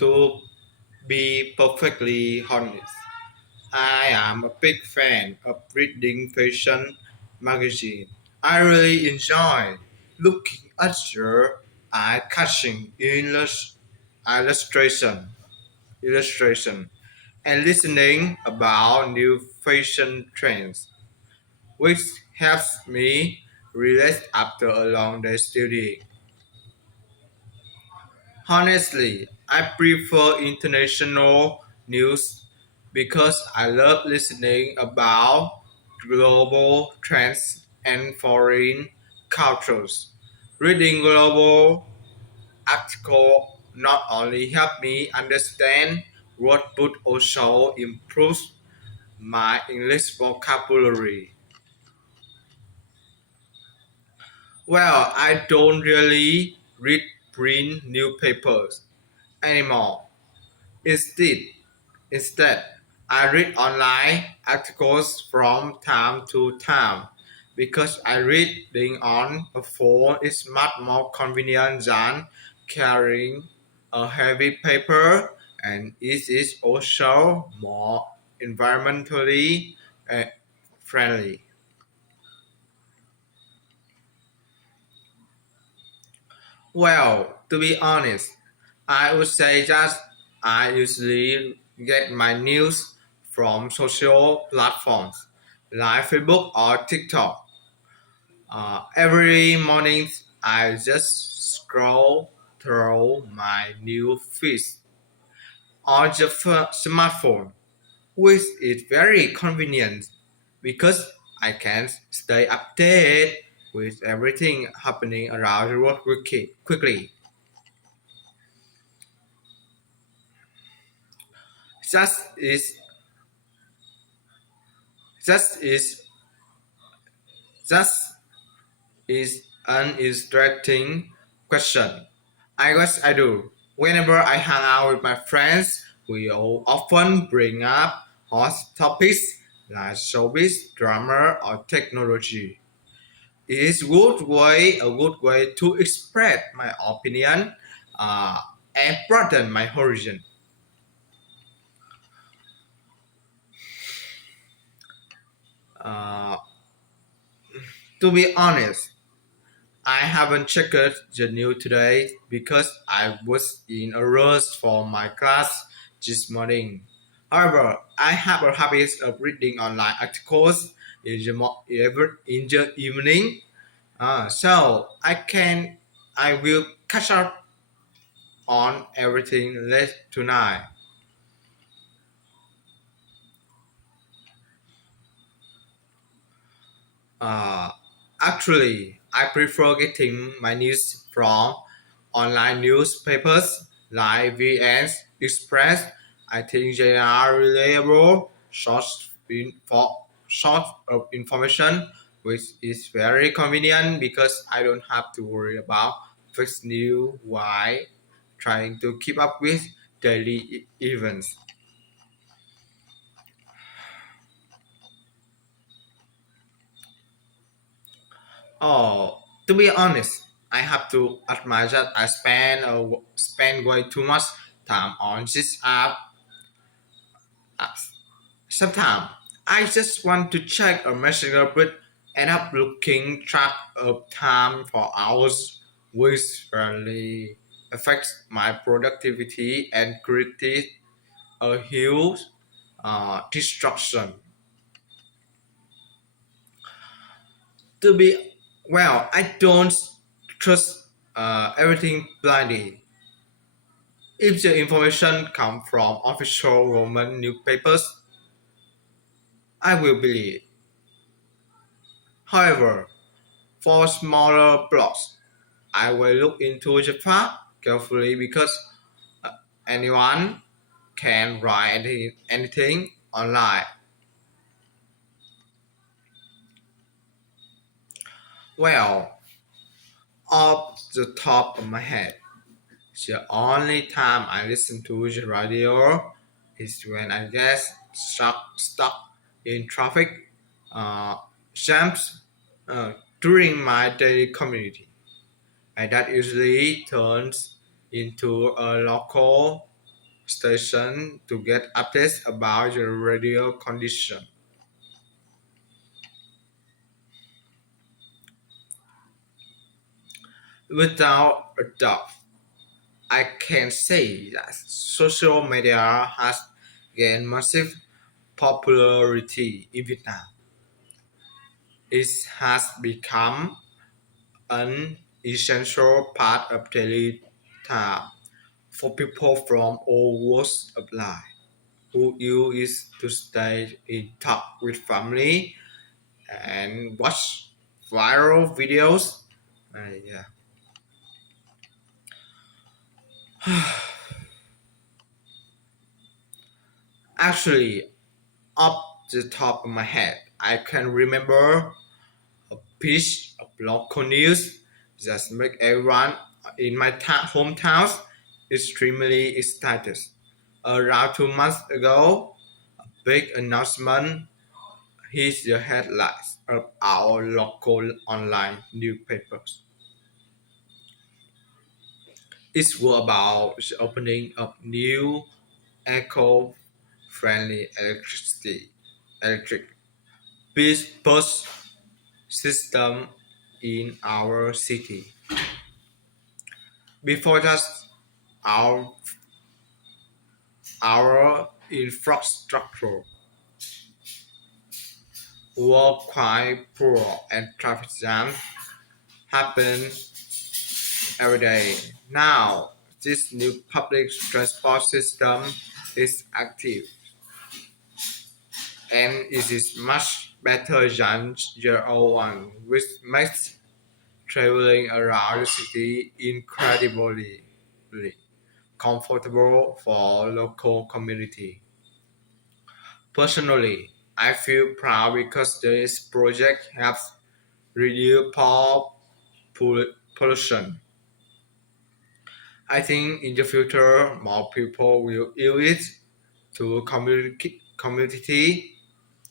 To be perfectly honest, I am a big fan of reading fashion magazine. I really enjoy looking at your eye-catching illustration and listening about new fashion trends, which helps me relax after a long day studying. Honestly, I prefer international news because I love listening about global trends and foreign cultures. Reading global articles not only help me understand what but also improves my English vocabulary. Well, I don't really read print newspapers anymore. Instead, Instead, I read online articles from time to time because I reading on a phone is much more convenient than carrying a heavy paper, and it is also more environmentally uh, friendly. Well, to be honest, I would say that I usually get my news from social platforms like Facebook or TikTok. Every morning, I just scroll through my new feeds on the smartphone, which is very convenient because I can stay updated with everything happening around the world quickly. Just is just is just is an interesting question. I guess I do. Whenever I hang out with my friends, we all often bring up hot topics like showbiz, drama, or technology. It is a good way to express my opinion uh, and broaden my horizon. Uh, to be honest, I haven't checked the news today because I was in a rush for my class this morning. However, I have a habit of reading online articles in the evening, so I will catch up on everything late tonight. Uh, Actually, I prefer getting my news from online newspapers like VN's Express. I think they are reliable source of information, which is very convenient because I don't have to worry about fake news while trying to keep up with daily events. Oh, to be honest, I have to admit that I spend way too much time on this apps. Sometimes I just want to check a message but end up looking track of time for hours, which really affects my productivity and creates a huge distraction. To be I don't trust everything blindly. If the information comes from official Roman newspapers, I will believe. However, for smaller blogs, I will look into the fact carefully because uh, anyone can write anything online. Well, off the top of my head, the only time I listen to the radio is when I get stuck in traffic uh, jams during my daily community. And that usually turns into a local station to get updates about your radio condition. Without a doubt, I can say that social media has gained massive popularity in Vietnam. It has become an essential part of daily time for people from all walks of life who use it to stay in touch with family and watch viral videos. Yeah. Actually, off the top of my head, I can remember a piece of local news that make everyone in my hometown extremely excited. Around 2 months ago, big announcement hit the headlines of our local online newspapers. It was about the opening of new eco-friendly electric bus system in our city. Before that, our our infrastructure were quite poor and traffic jams happen every day. Now, this new public transport system is active and it is much better than your old one, which makes traveling around the city incredibly comfortable for local community. Personally, I feel proud because this project helps reduce pollution. I think in the future, more people will use it to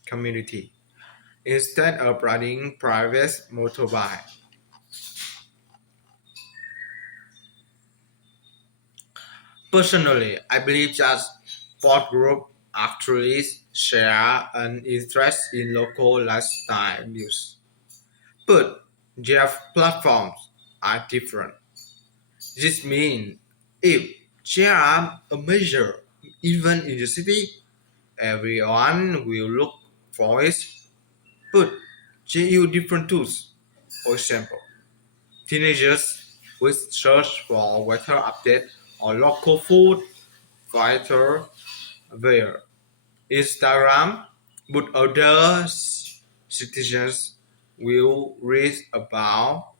community instead of riding private motorbike. Personally, I believe that both groups actually share an interest in local lifestyle news, but their platforms are different. This means if there are a major event in the city, everyone will look for it, but they use different tools. For example, teenagers will search for weather update or local food vital via Instagram, but other citizens will read about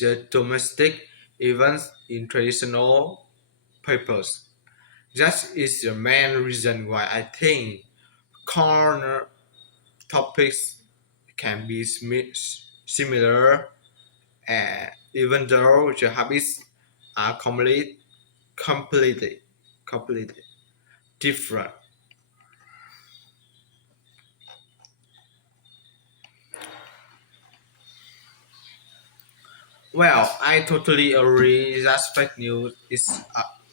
the domestic events in traditional papers. That is the main reason why I think corner topics can be similar, even though the habits are completely, completely different. Well, I totally agree that fake news is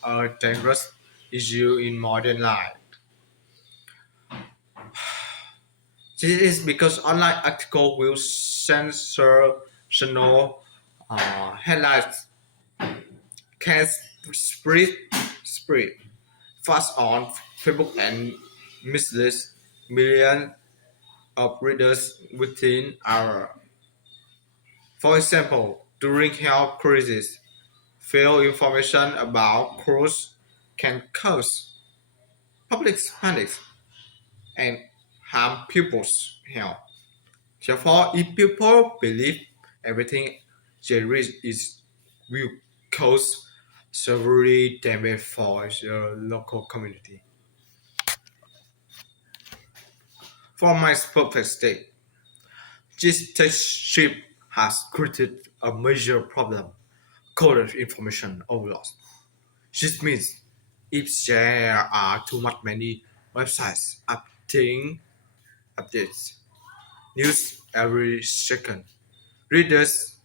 a dangerous issue in modern life. This is because online articles will sensational headlines can spread fast on Facebook and mislead millions of readers within hours. For example, during health crisis, failed information about cruise can cause public panic and harm people's health. Therefore, if people believe everything they read is will cause severe damage for the local community. From my perspective, this tech shift has created a major problem called information overload. This means if there are too much many websites updates news every second, readers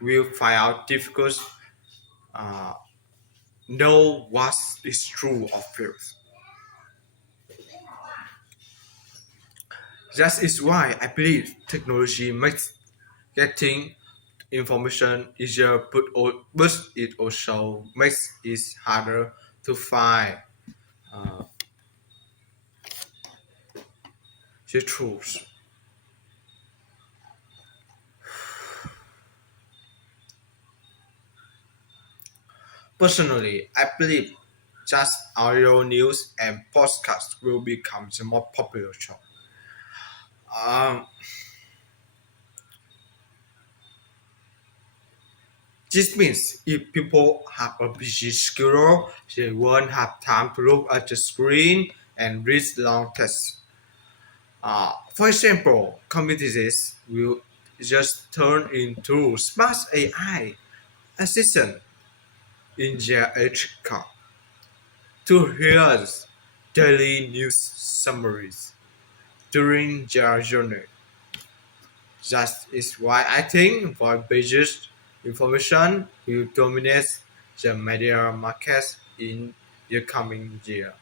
will find out difficult know what is true or false. That is why I believe technology makes getting information easier, but it also makes it harder to find uh, the truth. Personally, I believe just audio news and podcasts will become the more popular choice. Um, this means if people have a busy schedule, they won't have time to look at the screen and read long texts. For example, communities will just turn into smart AI assistant in their electric car to hear daily news summaries during their journey. That is why I think web-based information will dominate the media market in the coming year.